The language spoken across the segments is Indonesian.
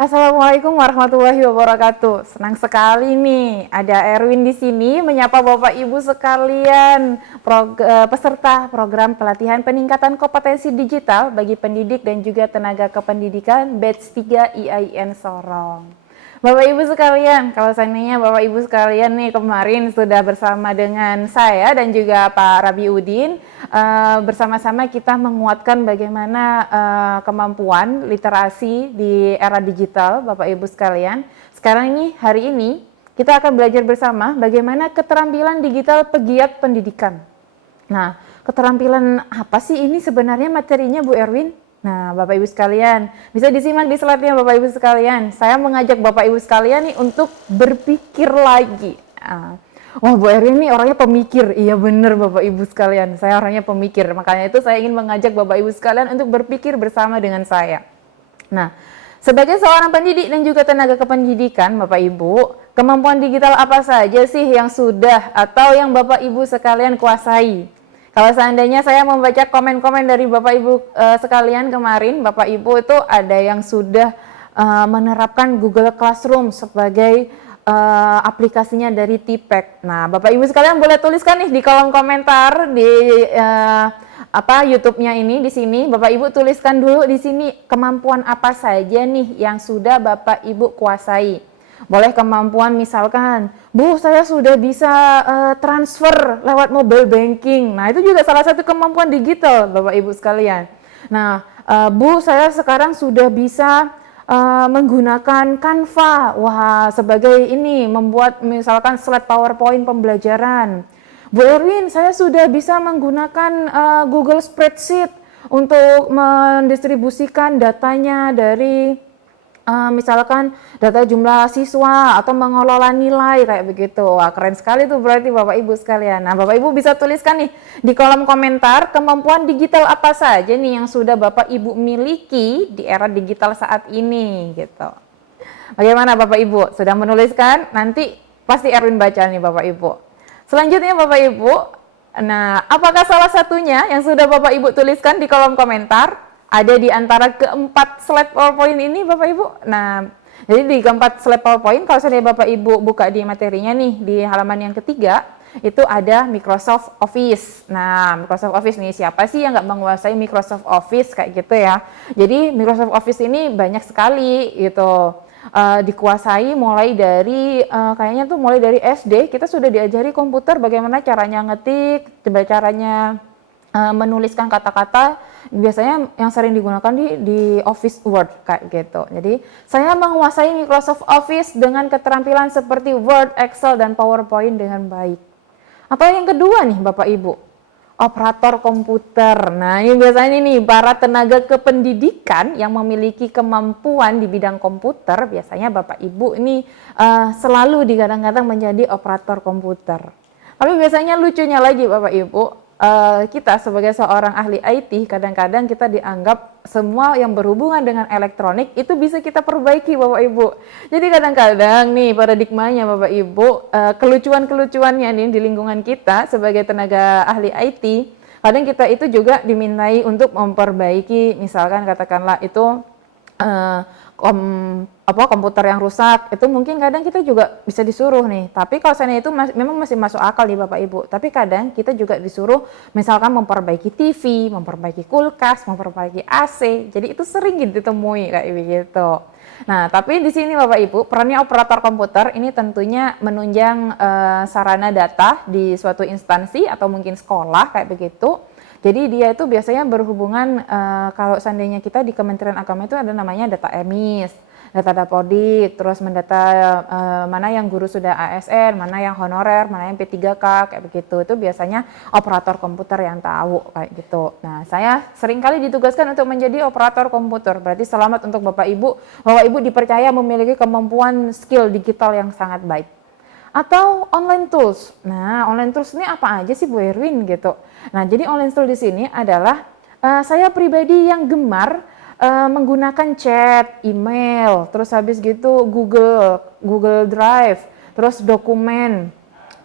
Assalamualaikum warahmatullahi wabarakatuh. Senang sekali nih ada Erwin di sini menyapa Bapak Ibu sekalian, peserta program pelatihan peningkatan kompetensi digital bagi pendidik dan juga tenaga kependidikan Batch 3 IAIN Sorong. Bapak Ibu sekalian, kalau seandainya Bapak Ibu sekalian nih kemarin sudah bersama dengan saya dan juga Pak Rabi Udin, bersama-sama kita menguatkan bagaimana kemampuan literasi di era digital, Bapak Ibu sekalian. Sekarang ini, hari ini, kita akan belajar bersama bagaimana keterampilan digital pegiat pendidikan. Nah, keterampilan apa sih ini sebenarnya materinya Bu Erwin? Nah, Bapak Ibu sekalian, bisa disimak di slide-nya Bapak Ibu sekalian. Saya mengajak Bapak Ibu sekalian nih untuk berpikir lagi. Wah, Bu Erwin ini orangnya pemikir. Iya benar Bapak Ibu sekalian, saya orangnya pemikir. Makanya itu saya ingin mengajak Bapak Ibu sekalian untuk berpikir bersama dengan saya. Nah, sebagai seorang pendidik dan juga tenaga kependidikan Bapak Ibu, kemampuan digital apa saja sih yang sudah atau yang Bapak Ibu sekalian kuasai? Kalau seandainya saya membaca komen-komen dari Bapak Ibu sekalian kemarin, Bapak Ibu itu ada yang sudah menerapkan Google Classroom sebagai aplikasinya dari TPEK. Nah, Bapak Ibu sekalian boleh tuliskan nih di kolom komentar di YouTube-nya ini di sini. Bapak Ibu tuliskan dulu di sini kemampuan apa saja nih yang sudah Bapak Ibu kuasai. Boleh kemampuan misalkan, Bu, saya sudah bisa transfer lewat mobile banking. Nah, itu juga salah satu kemampuan digital, Bapak Ibu sekalian. Nah, Bu, saya sekarang sudah bisa menggunakan Canva. Wah, sebagai ini, membuat misalkan slide PowerPoint pembelajaran. Bu Erwin, saya sudah bisa menggunakan Google Spreadsheet untuk mendistribusikan datanya dari misalkan data jumlah siswa atau mengelola nilai kayak begitu. Wah, keren sekali tuh berarti Bapak Ibu sekalian. Nah, Bapak Ibu bisa tuliskan nih di kolom komentar kemampuan digital apa saja nih yang sudah Bapak Ibu miliki di era digital saat ini gitu. Bagaimana Bapak Ibu? Sudah menuliskan? Nanti pasti Erwin baca nih Bapak Ibu. Selanjutnya Bapak Ibu, nah apakah salah satunya yang sudah Bapak Ibu tuliskan di kolom komentar? Ada di antara keempat slide PowerPoint ini Bapak Ibu. Nah, jadi di keempat slide PowerPoint, kalau saya Bapak Ibu buka di materinya nih, di halaman yang ketiga, itu ada Microsoft Office. Nah, Microsoft Office nih, siapa sih yang nggak menguasai Microsoft Office kayak gitu ya. Jadi Microsoft Office ini banyak sekali gitu. Dikuasai mulai dari kayaknya tuh mulai dari SD, kita sudah diajari komputer bagaimana caranya ngetik, caranya menuliskan kata-kata. Biasanya yang sering digunakan di Office Word kayak gitu. Jadi saya menguasai Microsoft Office dengan keterampilan seperti Word, Excel, dan PowerPoint dengan baik. Atau yang kedua nih Bapak Ibu, operator komputer. Nah, ini biasanya nih para tenaga kependidikan yang memiliki kemampuan di bidang komputer, biasanya Bapak Ibu ini selalu kadang-kadang menjadi operator komputer. Tapi biasanya lucunya lagi Bapak Ibu, kita sebagai seorang ahli IT, kadang-kadang kita dianggap semua yang berhubungan dengan elektronik itu bisa kita perbaiki Bapak Ibu. Jadi kadang-kadang nih paradigmanya Bapak Ibu, kelucuan-kelucuannya nih di lingkungan kita sebagai tenaga ahli IT, kadang kita itu juga dimintai untuk memperbaiki, misalkan katakanlah itu komputer yang rusak, itu mungkin kadang kita juga bisa disuruh nih. Tapi kalau seandainya itu memang masih masuk akal nih Bapak Ibu. Tapi kadang kita juga disuruh misalkan memperbaiki TV, memperbaiki kulkas, memperbaiki AC. Jadi itu sering ditemui kayak begitu. Nah, tapi di sini Bapak Ibu, perannya operator komputer ini tentunya menunjang sarana data di suatu instansi atau mungkin sekolah kayak begitu. Jadi dia itu biasanya berhubungan, kalau seandainya kita di Kementerian Agama itu ada namanya data emis, data dapodik, terus mendata mana yang guru sudah ASN, mana yang honorer, mana yang P3K, kayak begitu. Itu biasanya operator komputer yang tahu kayak gitu. Nah, saya seringkali ditugaskan untuk menjadi operator komputer. Berarti selamat untuk Bapak Ibu. Bapak Ibu dipercaya memiliki kemampuan skill digital yang sangat baik. Atau online tools. Nah, online tools ini apa aja sih Bu Erwin gitu. Nah, jadi online tools di sini adalah saya pribadi yang gemar menggunakan chat, email, terus habis gitu Google Drive, terus dokumen,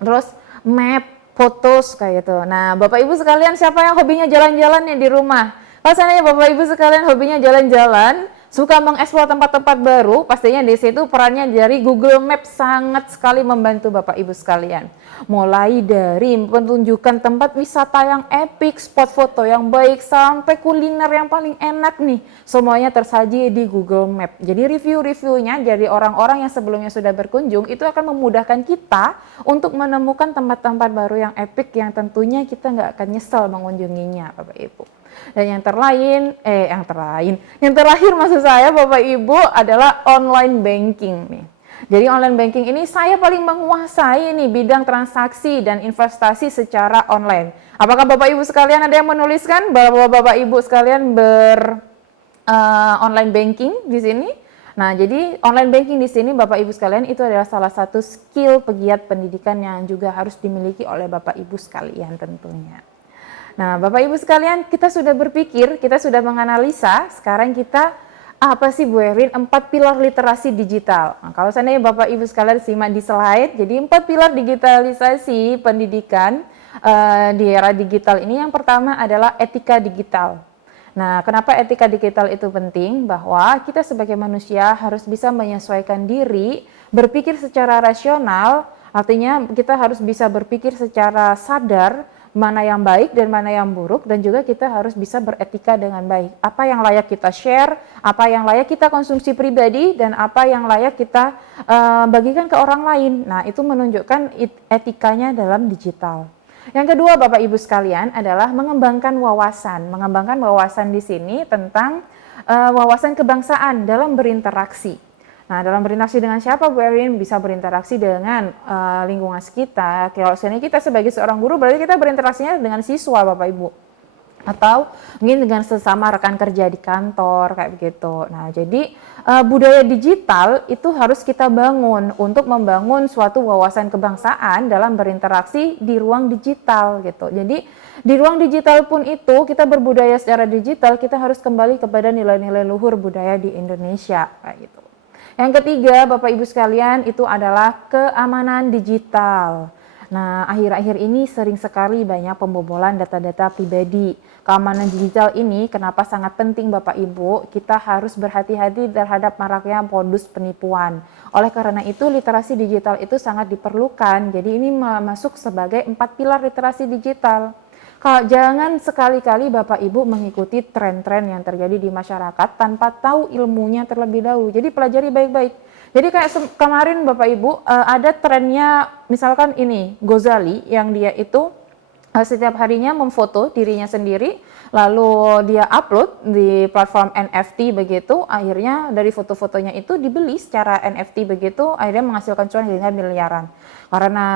terus map, fotos kayak gitu. Nah, Bapak Ibu sekalian siapa yang hobinya jalan-jalan nih di rumah? Kalau seandainya Bapak Ibu sekalian hobinya jalan-jalan, suka mengeksplor tempat-tempat baru, pastinya di situ perannya dari Google Maps sangat sekali membantu Bapak Ibu sekalian. Mulai dari penunjukan tempat wisata yang epic, spot foto yang baik, sampai kuliner yang paling enak nih, semuanya tersaji di Google Maps. Jadi review-reviewnya dari orang-orang yang sebelumnya sudah berkunjung itu akan memudahkan kita untuk menemukan tempat-tempat baru yang epic yang tentunya kita nggak akan nyesel mengunjunginya, Bapak Ibu. Dan yang terakhir maksud saya Bapak Ibu adalah online banking nih. Jadi online banking ini saya paling menguasai nih bidang transaksi dan investasi secara online. Apakah Bapak Ibu sekalian ada yang menuliskan bahwa Bapak Ibu sekalian online banking di sini? Nah, jadi online banking di sini Bapak Ibu sekalian itu adalah salah satu skill pegiat pendidikan yang juga harus dimiliki oleh Bapak Ibu sekalian tentunya. Nah, Bapak Ibu sekalian, kita sudah berpikir, kita sudah menganalisa, sekarang kita apa sih Bu Erin 4 pilar literasi digital. Nah, kalau seandainya Bapak Ibu sekalian simak di slide, jadi 4 pilar digitalisasi pendidikan di era digital ini yang pertama adalah etika digital. Nah, kenapa etika digital itu penting? Bahwa kita sebagai manusia harus bisa menyesuaikan diri, berpikir secara rasional, artinya kita harus bisa berpikir secara sadar, mana yang baik dan mana yang buruk, dan juga kita harus bisa beretika dengan baik. Apa yang layak kita share, apa yang layak kita konsumsi pribadi, dan apa yang layak kita bagikan ke orang lain. Nah, itu menunjukkan etikanya dalam digital. Yang kedua, Bapak Ibu sekalian, adalah mengembangkan wawasan. Mengembangkan wawasan di sini tentang wawasan kebangsaan dalam berinteraksi. Nah, dalam berinteraksi dengan siapa Bu Erin? Bisa berinteraksi dengan lingkungan sekitar. Kalau misalnya kita sebagai seorang guru, berarti kita berinteraksinya dengan siswa Bapak Ibu. Atau mungkin dengan sesama rekan kerja di kantor, kayak begitu. Nah, jadi budaya digital itu harus kita bangun untuk membangun suatu wawasan kebangsaan dalam berinteraksi di ruang digital gitu. Jadi di ruang digital pun itu kita berbudaya secara digital, kita harus kembali kepada nilai-nilai luhur budaya di Indonesia, kayak gitu. Yang ketiga, Bapak Ibu sekalian, itu adalah keamanan digital. Nah, akhir-akhir ini sering sekali banyak pembobolan data-data pribadi. Keamanan digital ini kenapa sangat penting Bapak Ibu? Kita harus berhati-hati terhadap maraknya modus penipuan. Oleh karena itu, literasi digital itu sangat diperlukan. Jadi ini masuk sebagai 4 pilar literasi digital. Jangan sekali-kali Bapak Ibu mengikuti tren-tren yang terjadi di masyarakat tanpa tahu ilmunya terlebih dahulu. Jadi pelajari baik-baik. Jadi kayak kemarin Bapak Ibu ada trennya misalkan ini Ghazali yang dia itu setiap harinya memfoto dirinya sendiri, lalu dia upload di platform NFT begitu, akhirnya dari foto-fotonya itu dibeli secara NFT begitu, akhirnya menghasilkan cuan hingga miliaran. Karena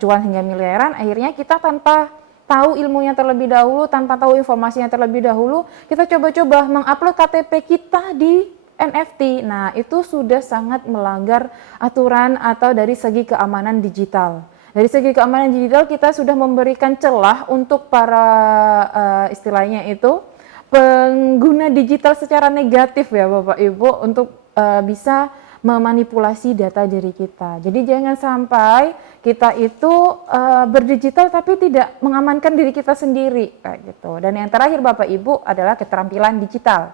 cuan hingga miliaran, akhirnya kita tanpa tahu ilmunya terlebih dahulu, tanpa tahu informasinya terlebih dahulu, kita coba-coba mengupload KTP kita di NFT. Nah, itu sudah sangat melanggar aturan atau dari segi keamanan digital. Dari segi keamanan digital kita sudah memberikan celah untuk para istilahnya itu pengguna digital secara negatif ya Bapak Ibu untuk bisa memanipulasi data diri kita. Jadi jangan sampai kita itu berdigital tapi tidak mengamankan diri kita sendiri kayak gitu. Dan yang terakhir Bapak Ibu adalah keterampilan digital.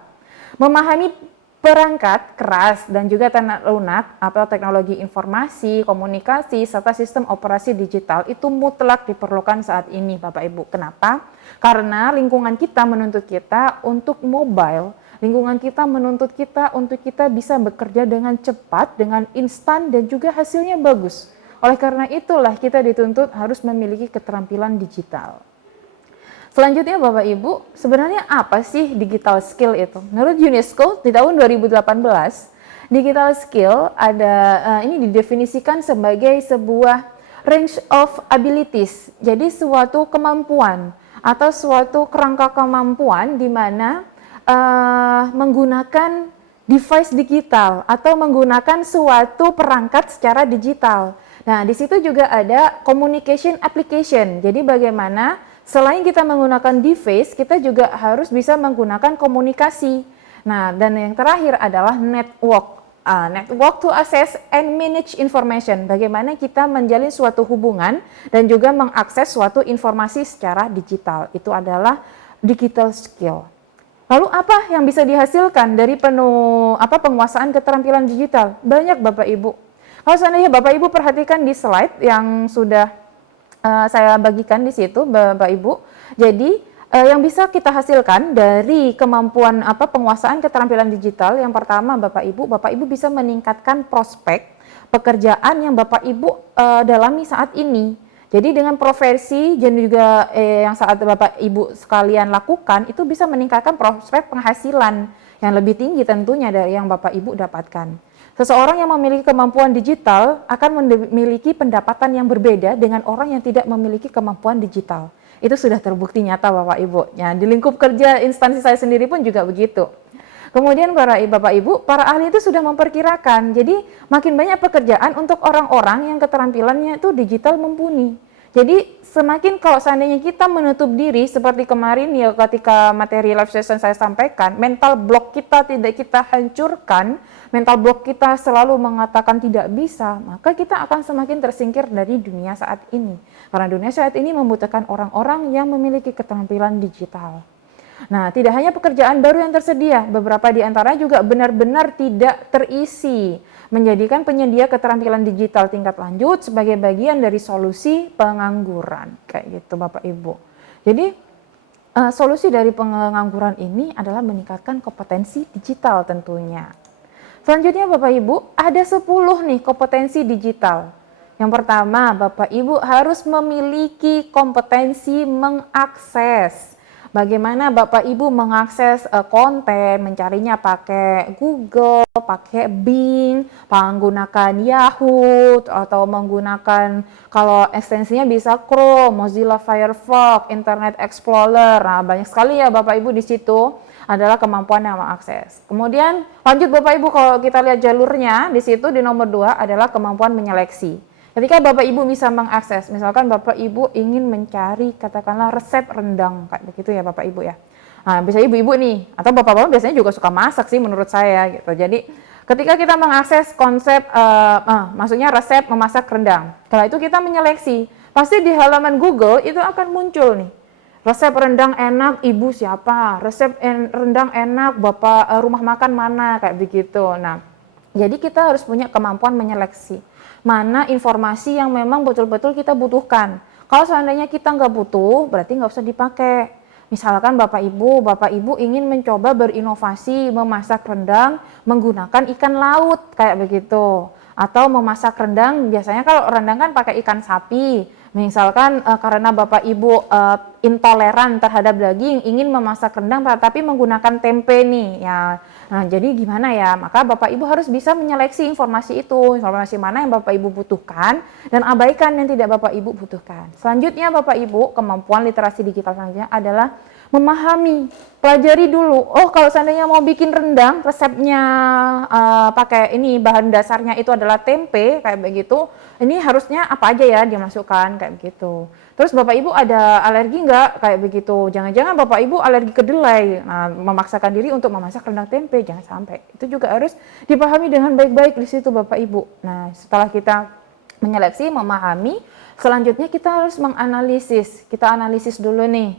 Memahami perangkat keras dan juga lunak atau teknologi informasi, komunikasi serta sistem operasi digital itu mutlak diperlukan saat ini Bapak Ibu. Kenapa? Karena lingkungan kita menuntut kita untuk mobile. Lingkungan kita menuntut kita untuk kita bisa bekerja dengan cepat, dengan instan, dan juga hasilnya bagus. Oleh karena itulah kita dituntut harus memiliki keterampilan digital. Selanjutnya Bapak Ibu, sebenarnya apa sih digital skill itu? Menurut UNESCO di tahun 2018, digital skill ini didefinisikan sebagai sebuah range of abilities. Jadi suatu kemampuan atau suatu kerangka kemampuan di mana menggunakan device digital atau menggunakan suatu perangkat secara digital. Nah, di situ juga ada communication application. Jadi bagaimana selain kita menggunakan device, kita juga harus bisa menggunakan komunikasi. Nah, dan yang terakhir adalah network. Network to access and manage information. Bagaimana kita menjalin suatu hubungan dan juga mengakses suatu informasi secara digital. Itu adalah digital skill. Lalu apa yang bisa dihasilkan dari penguasaan keterampilan digital? Banyak Bapak Ibu. Kalau seandainya Bapak Ibu perhatikan di slide yang sudah saya bagikan di situ Bapak Ibu. Jadi yang bisa kita hasilkan dari kemampuan penguasaan keterampilan digital, yang pertama Bapak Ibu bisa meningkatkan prospek pekerjaan yang Bapak Ibu dalami saat ini. Jadi dengan profesi dan juga yang saat Bapak Ibu sekalian lakukan itu bisa meningkatkan prospek penghasilan yang lebih tinggi tentunya dari yang Bapak Ibu dapatkan. Seseorang yang memiliki kemampuan digital akan memiliki pendapatan yang berbeda dengan orang yang tidak memiliki kemampuan digital. Itu sudah terbukti nyata Bapak Ibu. Ya, di lingkup kerja instansi saya sendiri pun juga begitu. Kemudian Bapak Ibu, para ahli itu sudah memperkirakan, jadi makin banyak pekerjaan untuk orang-orang yang keterampilannya itu digital mumpuni. Jadi semakin kalau seandainya kita menutup diri seperti kemarin ya ketika materi live session saya sampaikan, mental block kita tidak kita hancurkan, mental block kita selalu mengatakan tidak bisa, maka kita akan semakin tersingkir dari dunia saat ini. Karena dunia saat ini membutuhkan orang-orang yang memiliki keterampilan digital. Nah, tidak hanya pekerjaan baru yang tersedia, beberapa di antaranya juga benar-benar tidak terisi, menjadikan penyedia keterampilan digital tingkat lanjut sebagai bagian dari solusi pengangguran. Kayak gitu Bapak Ibu. Jadi, solusi dari pengangguran ini adalah meningkatkan kompetensi digital tentunya. Selanjutnya Bapak Ibu, ada 10 nih kompetensi digital. Yang pertama, Bapak Ibu harus memiliki kompetensi mengakses. Bagaimana Bapak Ibu mengakses konten, mencarinya pakai Google, pakai Bing, menggunakan Yahoo, atau menggunakan kalau ekstensinya bisa Chrome, Mozilla Firefox, Internet Explorer. Nah, banyak sekali ya Bapak Ibu di situ adalah kemampuan yang mengakses. Kemudian lanjut Bapak Ibu, kalau kita lihat jalurnya di situ di nomor 2 adalah kemampuan menyeleksi. Ketika Bapak Ibu bisa mengakses, misalkan Bapak Ibu ingin mencari katakanlah resep rendang, kayak begitu ya Bapak Ibu ya. Nah, bisa ibu-ibu nih, atau bapak-bapak biasanya juga suka masak sih menurut saya gitu. Jadi ketika kita mengakses konsep, maksudnya resep memasak rendang, setelah itu kita menyeleksi, pasti di halaman Google itu akan muncul nih, resep rendang enak ibu siapa, resep rendang enak bapak rumah makan mana, kayak begitu. Nah, jadi kita harus punya kemampuan menyeleksi mana informasi yang memang betul-betul kita butuhkan. Kalau seandainya kita nggak butuh, berarti nggak usah dipakai. Misalkan Bapak Ibu ingin mencoba berinovasi memasak rendang menggunakan ikan laut, kayak begitu. Atau memasak rendang, biasanya kalau rendang kan pakai ikan sapi. Misalkan karena Bapak Ibu intoleran terhadap daging, ingin memasak rendang tapi menggunakan tempe nih, ya. Nah, jadi gimana ya? Maka Bapak Ibu harus bisa menyeleksi informasi itu, informasi mana yang Bapak Ibu butuhkan dan abaikan yang tidak Bapak Ibu butuhkan. Selanjutnya Bapak Ibu, kemampuan literasi digital selanjutnya adalah memahami, pelajari dulu. Oh, kalau seandainya mau bikin rendang, resepnya pakai ini bahan dasarnya itu adalah tempe, kayak begitu. Ini harusnya apa aja ya dimasukkan, kayak begitu. Terus Bapak Ibu ada alergi nggak, kayak begitu. Jangan-jangan Bapak Ibu alergi kedelai, nah, memaksakan diri untuk memasak rendang tempe, jangan sampai. Itu juga harus dipahami dengan baik-baik di situ Bapak Ibu. Nah, setelah kita menyeleksi, memahami, selanjutnya kita harus menganalisis. Kita analisis dulu nih,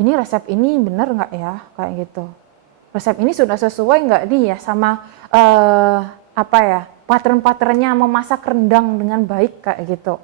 ini resep ini benar nggak ya, kayak gitu. Resep ini sudah sesuai nggak nih ya sama pattern-patternnya memasak rendang dengan baik, kayak gitu.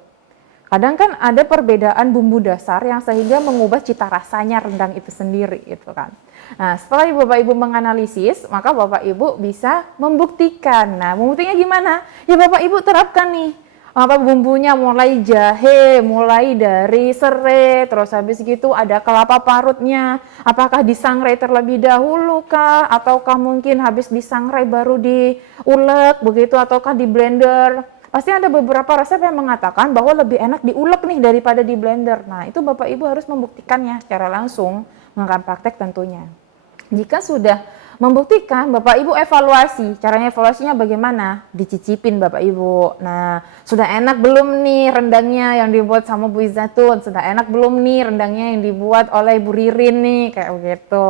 Kadang kan ada perbedaan bumbu dasar yang sehingga mengubah cita rasanya rendang itu sendiri gitu kan. Nah, setelah Bapak Ibu menganalisis, maka Bapak Ibu bisa membuktikan. Nah, membuktikannya gimana? Ya Bapak Ibu terapkan nih bumbunya, mulai jahe, mulai dari serai, terus habis gitu ada kelapa parutnya. Apakah disangrai terlebih dahulu kah? Ataukah mungkin habis disangrai baru diulek begitu, ataukah di blender? Pasti ada beberapa resep yang mengatakan bahwa lebih enak diulek nih daripada di blender. Nah, itu Bapak Ibu harus membuktikannya secara langsung, menggunakan praktek tentunya. Jika sudah membuktikan, Bapak Ibu evaluasi. Caranya evaluasinya bagaimana? Dicicipin Bapak Ibu. Nah, sudah enak belum nih rendangnya yang dibuat sama Bu Izatun? Sudah enak belum nih rendangnya yang dibuat oleh Bu Ririn nih? Kayak begitu.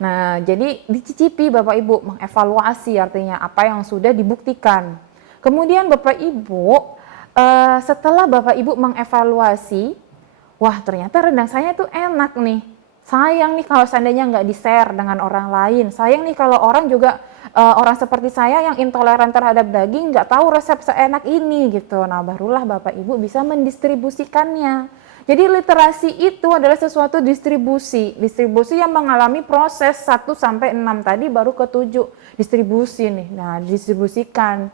Nah, jadi dicicipi Bapak Ibu, mengevaluasi artinya apa yang sudah dibuktikan. Kemudian Bapak Ibu, setelah Bapak Ibu mengevaluasi, wah ternyata rendang saya itu enak nih. Sayang nih kalau seandainya nggak di-share dengan orang lain. Sayang nih kalau orang juga orang seperti saya yang intoleran terhadap daging nggak tahu resep seenak ini gitu. Nah, barulah Bapak Ibu bisa mendistribusikannya. Jadi literasi itu adalah sesuatu distribusi. Distribusi yang mengalami proses 1 sampai 6 tadi baru ke 7 distribusi nih. Nah, distribusikan.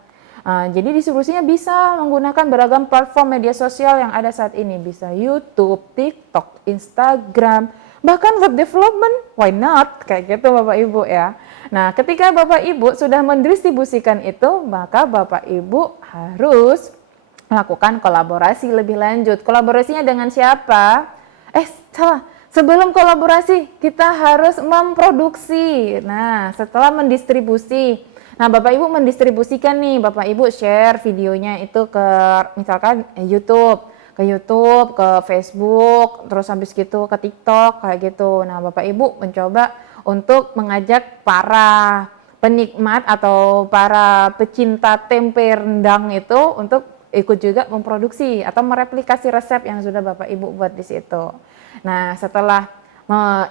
Jadi distribusinya bisa menggunakan beragam platform media sosial yang ada saat ini. Bisa YouTube, TikTok, Instagram, bahkan web development, why not? Kayak gitu Bapak Ibu ya. Nah, ketika Bapak Ibu sudah mendistribusikan itu, maka Bapak Ibu harus melakukan kolaborasi lebih lanjut. Kolaborasinya dengan siapa? Salah. Sebelum kolaborasi, kita harus memproduksi. Nah, setelah mendistribusi, nah, Bapak Ibu mendistribusikan nih, Bapak Ibu share videonya itu ke misalkan YouTube, ke Facebook, terus habis gitu ke TikTok kayak gitu. Nah, Bapak Ibu mencoba untuk mengajak para penikmat atau para pecinta tempe rendang itu untuk ikut juga memproduksi atau mereplikasi resep yang sudah Bapak Ibu buat di situ. Nah, setelah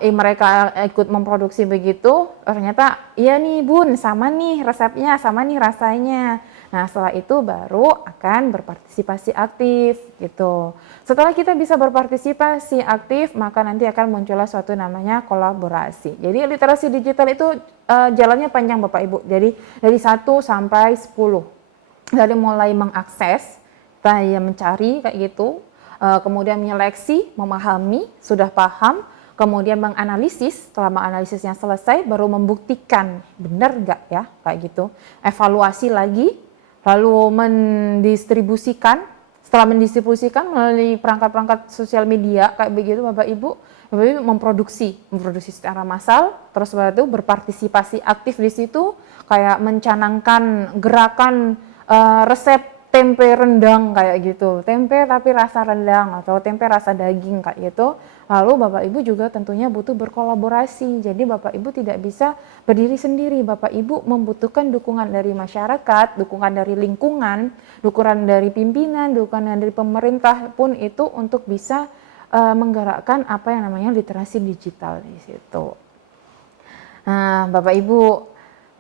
mereka ikut memproduksi begitu, ternyata iya nih Bun, sama nih resepnya, sama nih rasanya. Nah, setelah itu baru akan berpartisipasi aktif gitu. Setelah kita bisa berpartisipasi aktif, maka nanti akan muncullah suatu namanya kolaborasi. Jadi literasi digital itu jalannya panjang Bapak Ibu. Jadi dari 1 sampai 10. Dari mulai mengakses, kita mencari kayak gitu, kemudian menyeleksi, memahami, sudah paham, kemudian menganalisis, setelah menganalisisnya selesai baru membuktikan benar nggak ya kayak gitu, evaluasi lagi, lalu mendistribusikan. Setelah mendistribusikan melalui perangkat-perangkat sosial media kayak begitu Bapak Ibu memproduksi secara massal, terus setelah itu berpartisipasi aktif di situ, kayak mencanangkan gerakan resep tempe rendang kayak gitu, tempe tapi rasa rendang atau tempe rasa daging kayak gitu. Lalu Bapak Ibu juga tentunya butuh berkolaborasi. Jadi Bapak Ibu tidak bisa berdiri sendiri. Bapak Ibu membutuhkan dukungan dari masyarakat, dukungan dari lingkungan, dukungan dari pimpinan, dukungan dari pemerintah pun itu untuk bisa menggerakkan apa yang namanya literasi digital di situ. Nah, Bapak Ibu,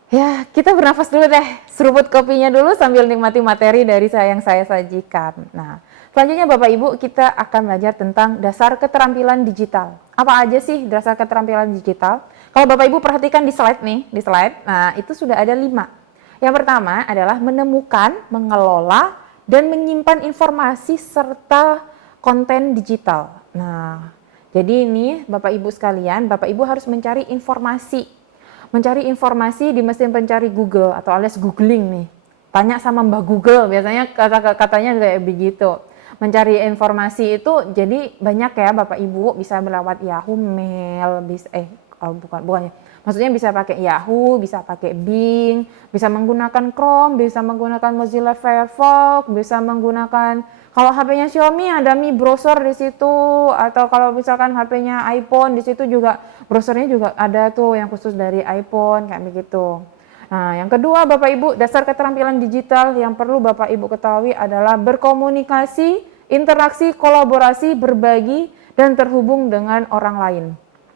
ya, kita bernafas dulu deh, seruput kopinya dulu sambil nikmati materi dari yang saya sajikan. Nah, selanjutnya Bapak Ibu kita akan belajar tentang dasar keterampilan digital. Apa aja sih dasar keterampilan digital? Kalau Bapak Ibu perhatikan di slide nih, nah itu sudah ada 5. Yang pertama adalah menemukan, mengelola, dan menyimpan informasi serta konten digital. Nah, jadi ini Bapak Ibu sekalian, Bapak Ibu harus mencari informasi di mesin pencari Google atau alias googling nih. Tanya sama Mbak Google, biasanya katanya kayak begitu. Mencari informasi itu jadi banyak ya Bapak Ibu, bisa melewat Yahoo Mail, bukannya. Maksudnya bisa pakai Yahoo, bisa pakai Bing, bisa menggunakan Chrome, bisa menggunakan Mozilla Firefox, bisa menggunakan kalau HP-nya Xiaomi ada Mi Browser di situ, atau kalau misalkan HP-nya iPhone di situ juga browsernya juga ada tuh yang khusus dari iPhone kayak begitu. Nah, yang kedua Bapak Ibu, dasar keterampilan digital yang perlu Bapak Ibu ketahui adalah berkomunikasi, interaksi, kolaborasi, berbagi, dan terhubung dengan orang lain.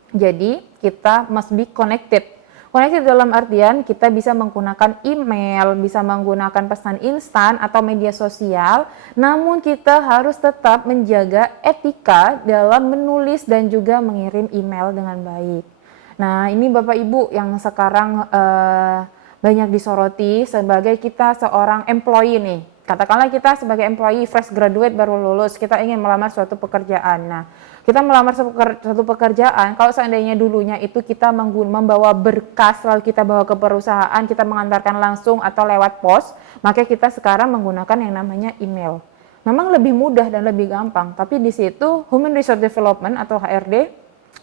Jadi, kita must be connected. Connected dalam artian kita bisa menggunakan email, bisa menggunakan pesan instan atau media sosial, namun kita harus tetap menjaga etika dalam menulis dan juga mengirim email dengan baik. Nah, ini Bapak Ibu yang sekarang banyak disoroti sebagai kita seorang employee nih. Katakanlah kita sebagai employee fresh graduate baru lulus, kita ingin melamar suatu pekerjaan. Nah, kita melamar suatu pekerjaan, kalau seandainya dulunya itu kita membawa berkas, lalu kita bawa ke perusahaan, kita mengantarkan langsung atau lewat pos, maka kita sekarang menggunakan yang namanya email. Memang lebih mudah dan lebih gampang, tapi di situ Human Resource Development atau HRD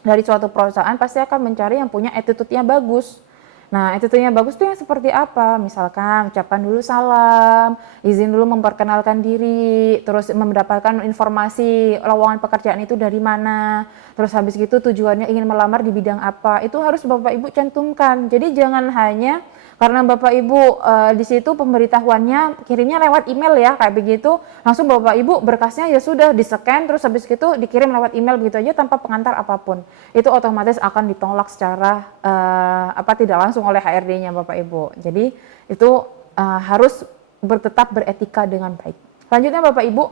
dari suatu perusahaan pasti akan mencari yang punya attitude-nya bagus. Nah, attitude-nya bagus tuh yang seperti apa? Misalkan ucapkan dulu salam, izin dulu memperkenalkan diri, terus mendapatkan informasi lowongan pekerjaan itu dari mana, terus habis gitu tujuannya ingin melamar di bidang apa, itu harus Bapak Ibu cantumkan. Jadi jangan hanya Karena Bapak Ibu di situ pemberitahuannya kirimnya lewat email ya, kayak begitu. Langsung Bapak Ibu berkasnya ya sudah di-scan, terus habis itu dikirim lewat email begitu aja tanpa pengantar apapun. Itu otomatis akan ditolak secara tidak langsung oleh HRD-nya Bapak Ibu. Jadi itu harus tetap beretika dengan baik. Selanjutnya Bapak Ibu,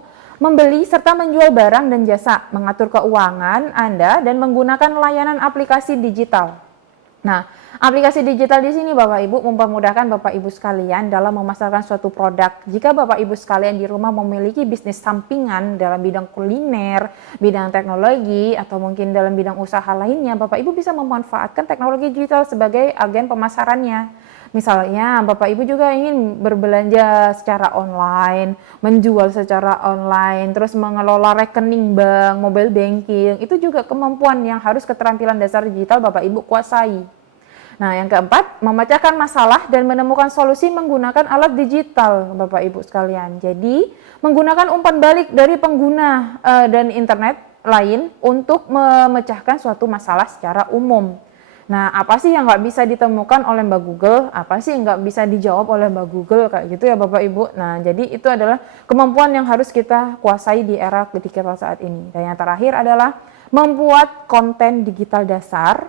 membeli serta menjual barang dan jasa, mengatur keuangan Anda dan menggunakan layanan aplikasi digital. Nah, aplikasi digital di sini Bapak Ibu mempermudahkan Bapak Ibu sekalian dalam memasarkan suatu produk. Jika Bapak Ibu sekalian di rumah memiliki bisnis sampingan dalam bidang kuliner, bidang teknologi, atau mungkin dalam bidang usaha lainnya, Bapak Ibu bisa memanfaatkan teknologi digital sebagai agen pemasarannya. Misalnya Bapak Ibu juga ingin berbelanja secara online, menjual secara online, terus mengelola rekening bank, mobile banking, itu juga kemampuan yang harus keterampilan dasar digital Bapak Ibu kuasai. Nah, yang keempat, memecahkan masalah dan menemukan solusi menggunakan alat digital Bapak Ibu sekalian. Jadi, menggunakan umpan balik dari pengguna dan internet lain untuk memecahkan suatu masalah secara umum. Nah, apa sih yang nggak bisa ditemukan oleh Mbak Google? Apa sih yang nggak bisa dijawab oleh Mbak Google? Kayak gitu ya Bapak Ibu. Nah, jadi itu adalah kemampuan yang harus kita kuasai di era digital saat ini. Dan yang terakhir adalah membuat konten digital dasar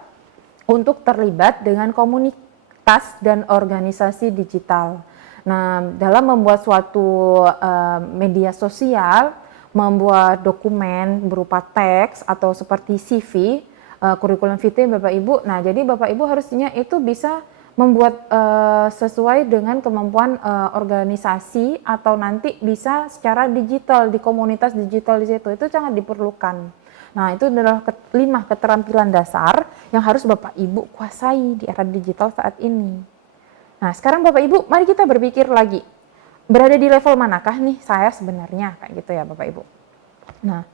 untuk terlibat dengan komunitas dan organisasi digital. Nah, dalam membuat suatu media sosial, membuat dokumen berupa teks atau seperti CV, kurikulum vitae Bapak Ibu. Nah, jadi Bapak Ibu harusnya itu bisa membuat sesuai dengan kemampuan organisasi atau nanti bisa secara digital di komunitas digital di situ. Itu sangat diperlukan. Nah, itu adalah 5 keterampilan dasar yang harus Bapak Ibu kuasai di era digital saat ini. Nah, sekarang Bapak Ibu, mari kita berpikir lagi. Berada di level manakah nih saya sebenarnya? Kayak gitu ya Bapak Ibu. Nah,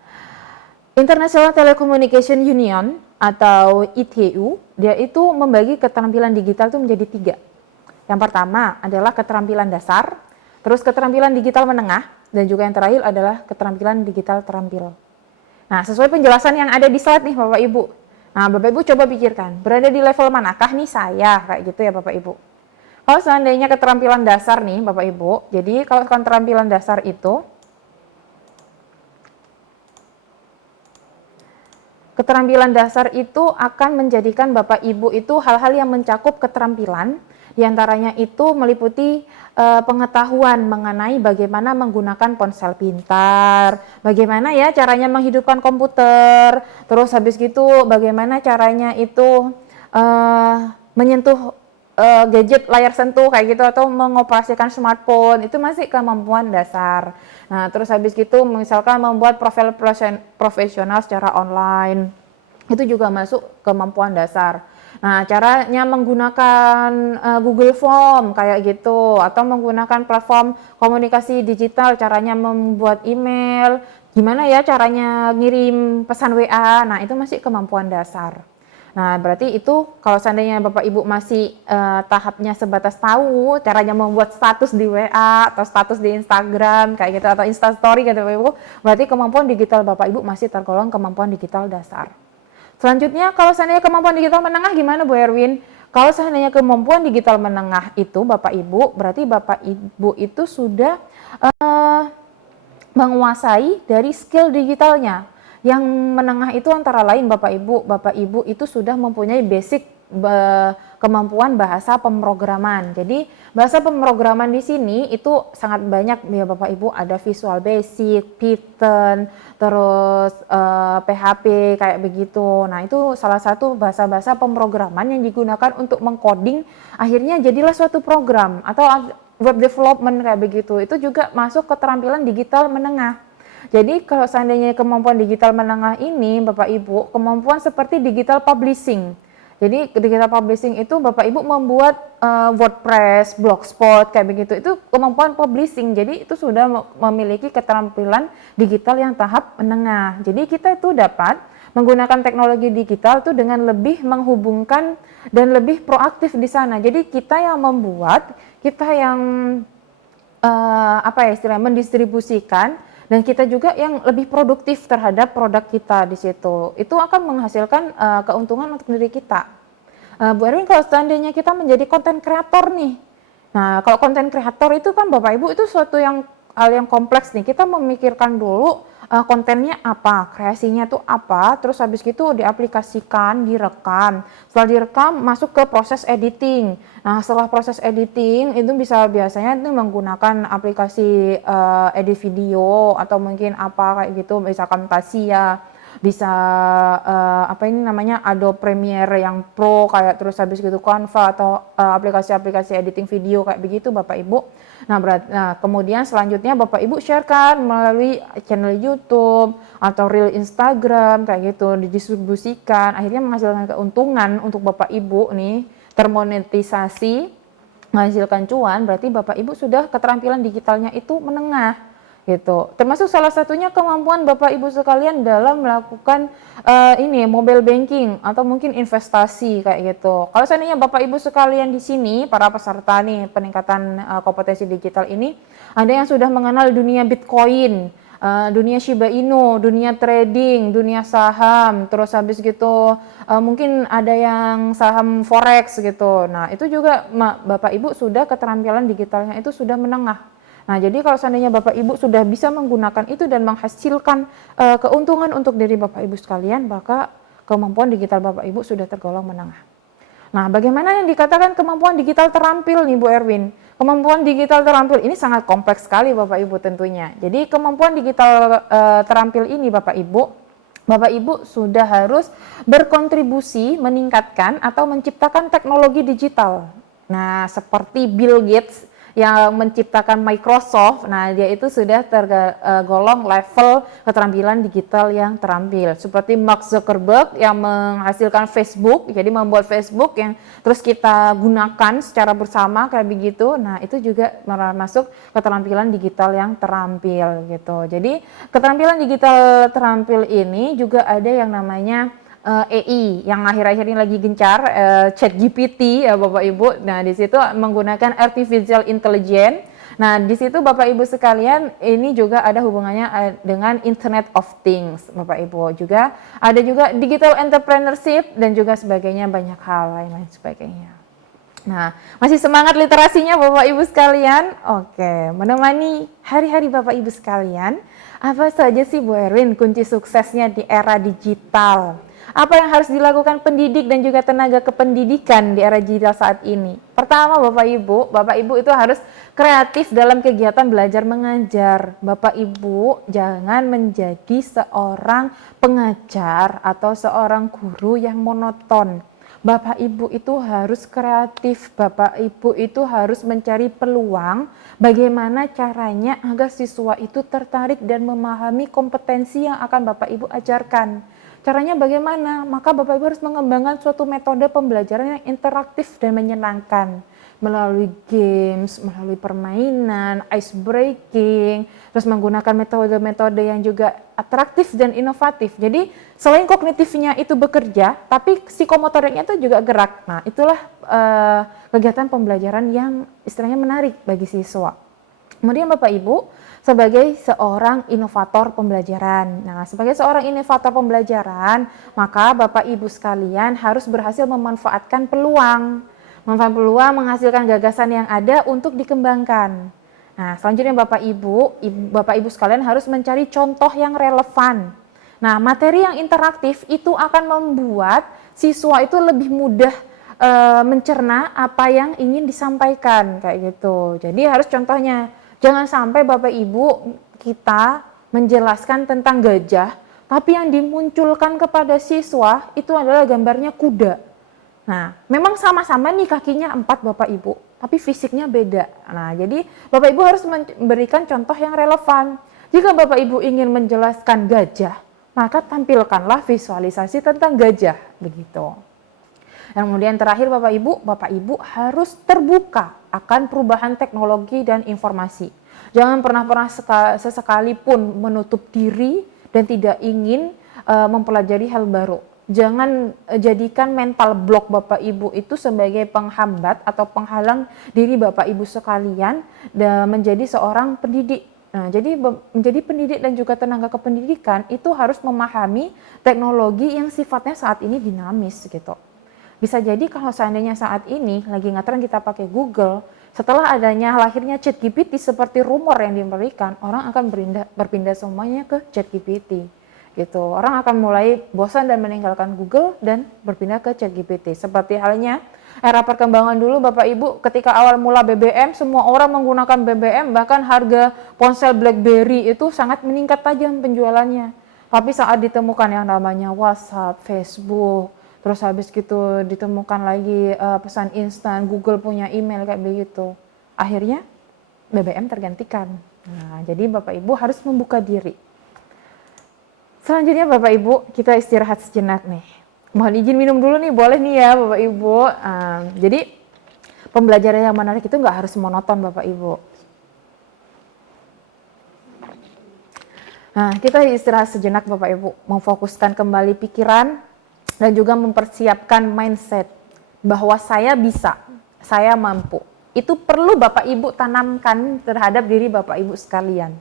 International Telecommunication Union atau ITU, dia itu membagi keterampilan digital itu menjadi 3. Yang pertama adalah keterampilan dasar, terus keterampilan digital menengah, dan juga yang terakhir adalah keterampilan digital terampil. Nah, sesuai penjelasan yang ada di slide nih Bapak Ibu. Nah, Bapak Ibu coba pikirkan, berada di level manakah nih saya, kayak gitu ya Bapak Ibu. Kalau seandainya keterampilan dasar nih Bapak Ibu, jadi kalau keterampilan dasar itu, keterampilan dasar itu akan menjadikan Bapak Ibu itu hal-hal yang mencakup keterampilan, diantaranya itu meliputi pengetahuan mengenai bagaimana menggunakan ponsel pintar, bagaimana ya caranya menghidupkan komputer, terus habis gitu bagaimana caranya itu menyentuh gadget layar sentuh kayak gitu atau mengoperasikan smartphone, itu masih kemampuan dasar. Nah, terus habis gitu misalkan membuat profil profesional secara online, itu juga masuk kemampuan dasar. Nah, caranya menggunakan Google Form kayak gitu atau menggunakan platform komunikasi digital, caranya membuat email, gimana ya caranya ngirim pesan WA. Nah, itu masih kemampuan dasar. Nah, berarti itu kalau seandainya Bapak Ibu masih tahapnya sebatas tahu caranya membuat status di WA atau status di Instagram kayak gitu atau Instastory gitu Bapak Ibu, berarti kemampuan digital Bapak Ibu masih tergolong kemampuan digital dasar. Selanjutnya, kalau seandainya kemampuan digital menengah gimana Bu Erwin? Kalau seandainya kemampuan digital menengah itu Bapak Ibu, berarti Bapak Ibu itu sudah menguasai dari skill digitalnya. Yang menengah itu antara lain Bapak Ibu itu sudah mempunyai basic kemampuan bahasa pemrograman. Jadi bahasa pemrograman di sini itu sangat banyak ya Bapak Ibu, ada Visual Basic, Python, terus PHP kayak begitu. Nah, itu salah satu bahasa-bahasa pemrograman yang digunakan untuk mengcoding akhirnya jadilah suatu program atau web development kayak begitu. Itu juga masuk keterampilan digital menengah. Jadi kalau seandainya kemampuan digital menengah ini Bapak Ibu, kemampuan seperti digital publishing. Jadi digital publishing itu Bapak Ibu membuat WordPress, Blogspot kayak begitu. Itu kemampuan publishing. Jadi itu sudah memiliki keterampilan digital yang tahap menengah. Jadi kita itu dapat menggunakan teknologi digital itu dengan lebih menghubungkan dan lebih proaktif di sana. Jadi kita yang membuat, kita yang mendistribusikan, dan kita juga yang lebih produktif terhadap produk kita di situ. Itu akan menghasilkan keuntungan untuk diri kita. Bu Erwin, kalau seandainya kita menjadi konten kreator nih, nah kalau konten kreator itu kan Bapak Ibu itu suatu hal yang kompleks nih. Kita memikirkan dulu kontennya apa, kreasinya tuh apa, terus habis gitu diaplikasikan, direkam. Setelah direkam masuk ke proses editing. Nah, setelah proses editing itu biasanya itu menggunakan aplikasi edit video atau mungkin apa kayak gitu, bisa Camtasia, bisa apa ini namanya Adobe Premiere yang Pro kayak, terus habis gitu Canva atau aplikasi-aplikasi editing video kayak begitu Bapak Ibu. Nah, kemudian selanjutnya Bapak Ibu sharekan melalui channel YouTube atau reel Instagram kayak gitu, didistribusikan, akhirnya menghasilkan keuntungan untuk Bapak Ibu nih, termonetisasi, menghasilkan cuan. Berarti Bapak Ibu sudah keterampilan digitalnya itu menengah gitu. Termasuk salah satunya kemampuan Bapak Ibu sekalian dalam melakukan mobile banking atau mungkin investasi kayak gitu. Kalau seandainya Bapak Ibu sekalian di sini para peserta nih peningkatan kompetensi digital ini, ada yang sudah mengenal dunia Bitcoin, dunia Shiba Inu, dunia trading, dunia saham, terus habis gitu mungkin ada yang saham forex gitu. Nah, itu juga Bapak Ibu sudah keterampilan digitalnya itu sudah menengah. Nah, jadi kalau seandainya Bapak Ibu sudah bisa menggunakan itu dan menghasilkan keuntungan untuk diri Bapak Ibu sekalian, maka kemampuan digital Bapak Ibu sudah tergolong menengah. Nah, bagaimana yang dikatakan kemampuan digital terampil nih Bu Erwin? Kemampuan digital terampil ini sangat kompleks sekali Bapak Ibu tentunya. Jadi kemampuan digital terampil ini Bapak Ibu sudah harus berkontribusi meningkatkan atau menciptakan teknologi digital. Nah, seperti Bill Gates yang menciptakan Microsoft, nah dia itu sudah tergolong level keterampilan digital yang terampil. Seperti Mark Zuckerberg yang menghasilkan Facebook, jadi membuat Facebook yang terus kita gunakan secara bersama kayak begitu. Nah, itu juga masuk keterampilan digital yang terampil gitu. Jadi keterampilan digital terampil ini juga ada yang namanya AI yang akhir-akhir ini lagi gencar, ChatGPT ya Bapak Ibu. Nah, di situ menggunakan artificial intelligence. Nah, di situ Bapak Ibu sekalian ini juga ada hubungannya dengan Internet of Things Bapak Ibu. Juga ada juga digital entrepreneurship dan juga sebagainya, banyak hal lain sebagainya. Nah, masih semangat literasinya Bapak Ibu sekalian? Oke, menemani hari-hari Bapak Ibu sekalian, apa saja sih Bu Erwin kunci suksesnya di era digital? Apa yang harus dilakukan pendidik dan juga tenaga kependidikan di era digital saat ini? Pertama Bapak Ibu itu harus kreatif dalam kegiatan belajar mengajar. Bapak Ibu jangan menjadi seorang pengajar atau seorang guru yang monoton. Bapak Ibu itu harus kreatif, Bapak Ibu itu harus mencari peluang bagaimana caranya agar siswa itu tertarik dan memahami kompetensi yang akan Bapak Ibu ajarkan. Caranya bagaimana? Maka Bapak Ibu harus mengembangkan suatu metode pembelajaran yang interaktif dan menyenangkan melalui games, melalui permainan, ice breaking, terus menggunakan metode-metode yang juga atraktif dan inovatif. Jadi selain kognitifnya itu bekerja, tapi psikomotoriknya itu juga gerak. Nah, itulah kegiatan pembelajaran yang istilahnya menarik bagi siswa. Kemudian Bapak Ibu sebagai seorang inovator pembelajaran. Nah, sebagai seorang inovator pembelajaran, maka Bapak Ibu sekalian harus berhasil memanfaatkan peluang menghasilkan gagasan yang ada untuk dikembangkan. Nah, selanjutnya Bapak Ibu sekalian harus mencari contoh yang relevan. Nah, materi yang interaktif itu akan membuat siswa itu lebih mudah mencerna apa yang ingin disampaikan kayak gitu. Jadi harus contohnya. Jangan sampai Bapak Ibu kita menjelaskan tentang gajah, tapi yang dimunculkan kepada siswa itu adalah gambarnya kuda. Nah, memang sama-sama nih kakinya 4 Bapak Ibu, tapi fisiknya beda. Nah, jadi Bapak Ibu harus memberikan contoh yang relevan. Jika Bapak Ibu ingin menjelaskan gajah, maka tampilkanlah visualisasi tentang gajah, begitu. Dan kemudian terakhir Bapak Ibu harus terbuka akan perubahan teknologi dan informasi. Jangan pernah sesekalipun menutup diri dan tidak ingin mempelajari hal baru. Jangan jadikan mental block Bapak Ibu itu sebagai penghambat atau penghalang diri Bapak Ibu sekalian dan menjadi seorang pendidik. Nah, jadi menjadi pendidik dan juga tenaga kependidikan itu harus memahami teknologi yang sifatnya saat ini dinamis gitu. Bisa jadi kalau seandainya saat ini lagi ngetren kita pakai Google, setelah adanya lahirnya ChatGPT seperti rumor yang diberikan, orang akan berpindah semuanya ke ChatGPT. Gitu. Orang akan mulai bosan dan meninggalkan Google dan berpindah ke ChatGPT. Seperti halnya era perkembangan dulu Bapak Ibu, ketika awal mula BBM, semua orang menggunakan BBM, bahkan harga ponsel BlackBerry itu sangat meningkat tajam penjualannya. Tapi saat ditemukan yang namanya WhatsApp, Facebook, terus habis gitu ditemukan lagi pesan instan, Google punya email kayak begitu. Akhirnya BBM tergantikan. Nah, jadi Bapak Ibu harus membuka diri. Selanjutnya Bapak Ibu, kita istirahat sejenak nih. Mohon izin minum dulu nih, boleh nih ya Bapak Ibu. Jadi pembelajaran yang menarik itu nggak harus monoton Bapak Ibu. Nah, kita istirahat sejenak Bapak Ibu, memfokuskan kembali pikiran dan juga mempersiapkan mindset bahwa saya bisa, saya mampu. Itu perlu Bapak Ibu tanamkan terhadap diri Bapak Ibu sekalian.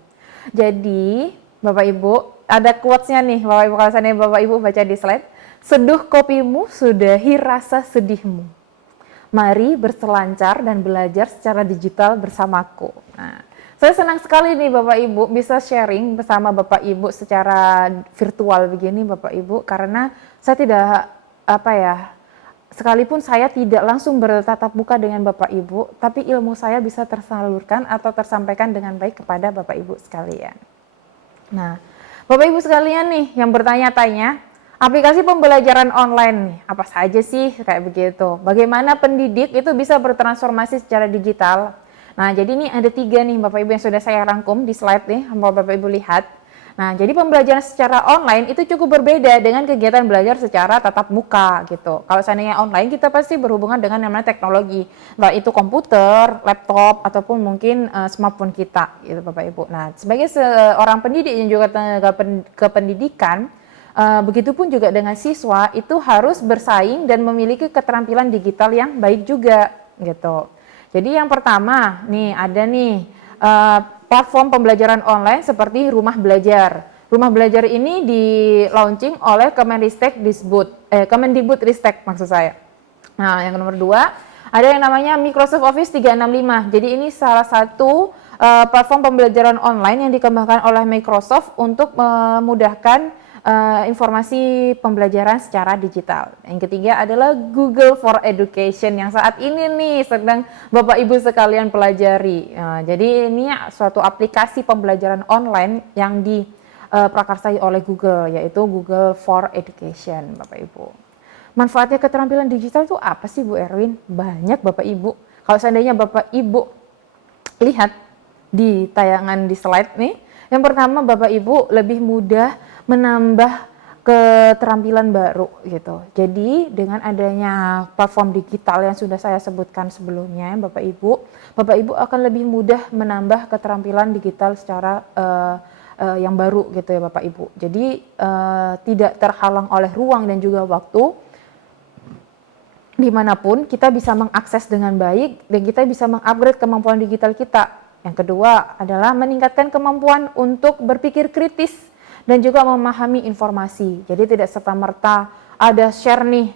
Jadi, Bapak Ibu, ada quotes-nya nih, Bapak Ibu, kalau seandainya Bapak Ibu baca di slide. Seduh kopimu, sudahi rasa sedihmu. Mari berselancar dan belajar secara digital bersamaku. Nah, saya senang sekali nih Bapak Ibu bisa sharing bersama Bapak Ibu secara virtual begini Bapak Ibu, karena saya tidak sekalipun saya tidak langsung bertatap muka dengan Bapak Ibu, tapi ilmu saya bisa tersalurkan atau tersampaikan dengan baik kepada Bapak Ibu sekalian. Nah, Bapak Ibu sekalian nih yang bertanya-tanya, aplikasi pembelajaran online nih, apa saja sih kayak begitu? Bagaimana pendidik itu bisa bertransformasi secara digital? Nah, jadi ini ada 3 nih Bapak Ibu yang sudah saya rangkum di slide nih, Bapak Ibu lihat. Nah, jadi pembelajaran secara online itu cukup berbeda dengan kegiatan belajar secara tatap muka gitu. Kalau seandainya online kita pasti berhubungan dengan namanya teknologi, baik itu komputer, laptop, ataupun mungkin smartphone kita gitu Bapak Ibu. Nah, sebagai seorang pendidik yang juga tenaga kependidikan, begitupun juga dengan siswa itu harus bersaing dan memiliki keterampilan digital yang baik juga gitu. Jadi yang pertama nih ada nih platform pembelajaran online seperti Rumah Belajar. Rumah Belajar ini di launching oleh Kemendikbudristek maksud saya. Nah, yang nomor 2 ada yang namanya Microsoft Office 365. Jadi ini salah satu platform pembelajaran online yang dikembangkan oleh Microsoft untuk memudahkan informasi pembelajaran secara digital. Yang ketiga adalah Google for Education yang saat ini nih sedang Bapak Ibu sekalian pelajari. Jadi ini suatu aplikasi pembelajaran online yang diprakarsai oleh Google, yaitu Google for Education, Bapak Ibu. Manfaatnya keterampilan digital itu apa sih Bu Erwin? Banyak Bapak Ibu. Kalau seandainya Bapak Ibu lihat di tayangan di slide nih, yang pertama Bapak Ibu lebih mudah menambah keterampilan baru gitu. Jadi dengan adanya platform digital yang sudah saya sebutkan sebelumnya, Bapak Ibu akan lebih mudah menambah keterampilan digital secara yang baru gitu ya Bapak Ibu. Jadi tidak terhalang oleh ruang dan juga waktu, dimanapun kita bisa mengakses dengan baik dan kita bisa mengupgrade kemampuan digital kita. Yang kedua adalah meningkatkan kemampuan untuk berpikir kritis dan juga memahami informasi. Jadi tidak serta-merta ada share nih,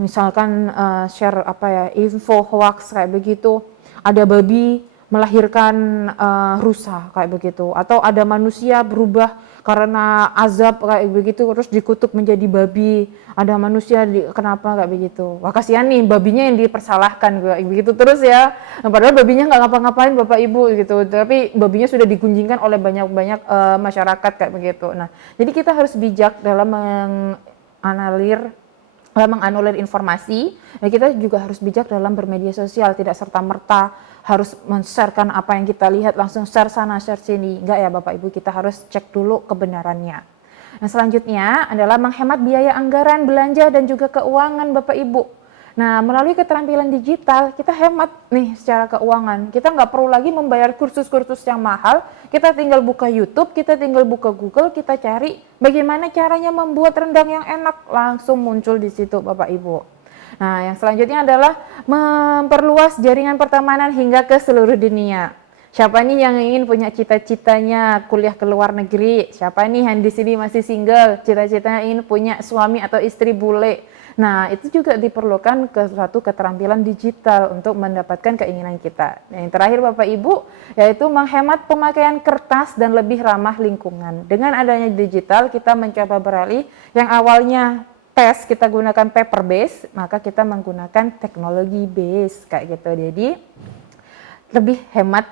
misalkan share info hoax kayak begitu, ada babi melahirkan rusa kayak begitu, atau ada manusia berubah karena azab kayak begitu terus dikutuk menjadi babi, ada manusia kenapa kayak begitu. Wah kasihan nih babinya yang dipersalahkan kayak begitu terus ya. Nah, padahal babinya nggak ngapa-ngapain Bapak Ibu gitu, tapi babinya sudah digunjingkan oleh banyak masyarakat kayak begitu. Nah, jadi kita harus bijak dalam menganulir informasi, dan kita juga harus bijak dalam bermedia sosial, tidak serta-merta harus men-sharekan apa yang kita lihat langsung share sana share sini. Enggak ya Bapak Ibu, kita harus cek dulu kebenarannya. Nah, selanjutnya adalah menghemat biaya anggaran belanja dan juga keuangan Bapak Ibu. Nah, melalui keterampilan digital kita hemat nih secara keuangan. Kita nggak perlu lagi membayar kursus-kursus yang mahal. Kita tinggal buka YouTube, kita tinggal buka Google, kita cari bagaimana caranya membuat rendang yang enak, langsung muncul di situ Bapak Ibu. Nah, yang selanjutnya adalah memperluas jaringan pertemanan hingga ke seluruh dunia. Siapa nih yang ingin punya cita-citanya kuliah ke luar negeri? Siapa nih yang di sini masih single, cita-citanya ingin punya suami atau istri bule? Nah, itu juga diperlukan suatu keterampilan digital untuk mendapatkan keinginan kita. Nah, yang terakhir Bapak Ibu, yaitu menghemat pemakaian kertas dan lebih ramah lingkungan. Dengan adanya digital, kita mencoba beralih yang awalnya tes kita gunakan paper base, maka kita menggunakan teknologi base kayak gitu. Jadi lebih hemat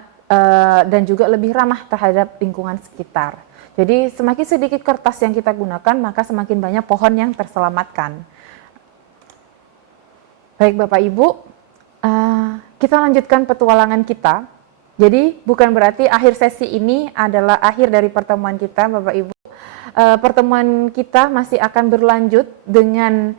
dan juga lebih ramah terhadap lingkungan sekitar. Jadi semakin sedikit kertas yang kita gunakan, maka semakin banyak pohon yang terselamatkan. Baik Bapak Ibu, kita lanjutkan petualangan kita. Jadi bukan berarti akhir sesi ini adalah akhir dari pertemuan kita Bapak Ibu. Pertemuan kita masih akan berlanjut dengan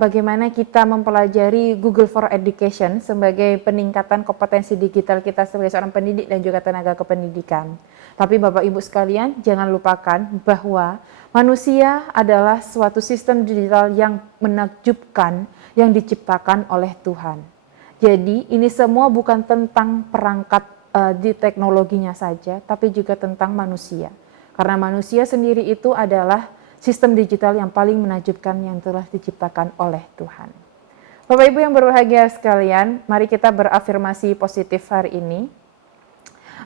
bagaimana kita mempelajari Google for Education sebagai peningkatan kompetensi digital kita sebagai seorang pendidik dan juga tenaga kependidikan. Tapi Bapak Ibu sekalian, jangan lupakan bahwa manusia adalah suatu sistem digital yang menakjubkan yang diciptakan oleh Tuhan. Jadi ini semua bukan tentang perangkat di teknologinya saja, tapi juga tentang manusia. Karena manusia sendiri itu adalah sistem digital yang paling menakjubkan yang telah diciptakan oleh Tuhan. Bapak Ibu yang berbahagia sekalian, mari kita berafirmasi positif hari ini.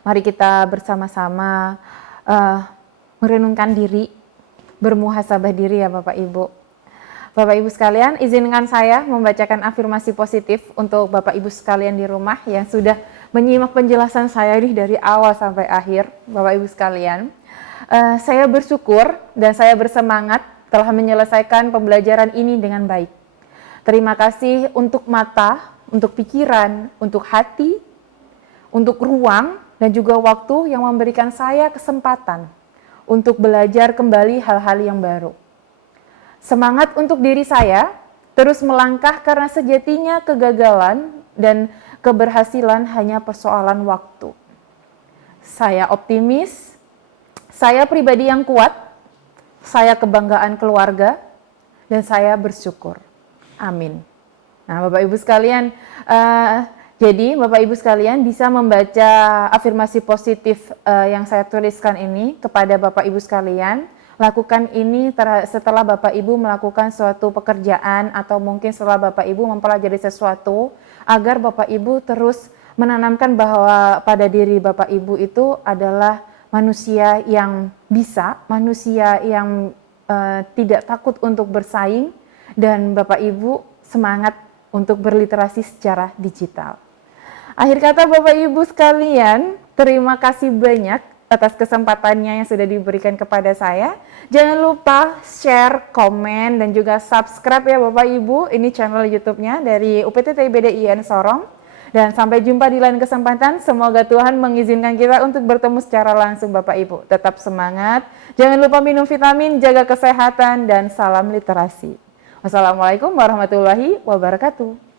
Mari kita bersama-sama merenungkan diri, bermuhasabah diri ya Bapak Ibu. Bapak Ibu sekalian, izinkan saya membacakan afirmasi positif untuk Bapak Ibu sekalian di rumah yang sudah menyimak penjelasan saya dari awal sampai akhir. Bapak Ibu sekalian, saya bersyukur dan saya bersemangat telah menyelesaikan pembelajaran ini dengan baik. Terima kasih untuk mata, untuk pikiran, untuk hati, untuk ruang, dan juga waktu yang memberikan saya kesempatan untuk belajar kembali hal-hal yang baru. Semangat untuk diri saya, terus melangkah karena sejatinya kegagalan dan keberhasilan hanya persoalan waktu. Saya optimis, saya pribadi yang kuat, saya kebanggaan keluarga, dan saya bersyukur. Amin. Nah, Bapak Ibu sekalian, jadi Bapak Ibu sekalian bisa membaca afirmasi positif yang saya tuliskan ini kepada Bapak Ibu sekalian. Lakukan ini setelah Bapak Ibu melakukan suatu pekerjaan atau mungkin setelah Bapak Ibu mempelajari sesuatu, agar Bapak Ibu terus menanamkan bahwa pada diri Bapak Ibu itu adalah manusia yang bisa, manusia yang tidak takut untuk bersaing, dan Bapak Ibu semangat untuk berliterasi secara digital. Akhir kata Bapak Ibu sekalian, terima kasih banyak atas kesempatannya yang sudah diberikan kepada saya. Jangan lupa share, komen, dan juga subscribe ya Bapak Ibu. Ini channel YouTube-nya dari UPT TIBDIN Sorong. Dan sampai jumpa di lain kesempatan. Semoga Tuhan mengizinkan kita untuk bertemu secara langsung Bapak Ibu. Tetap semangat, jangan lupa minum vitamin, jaga kesehatan, dan salam literasi. Wassalamualaikum warahmatullahi wabarakatuh.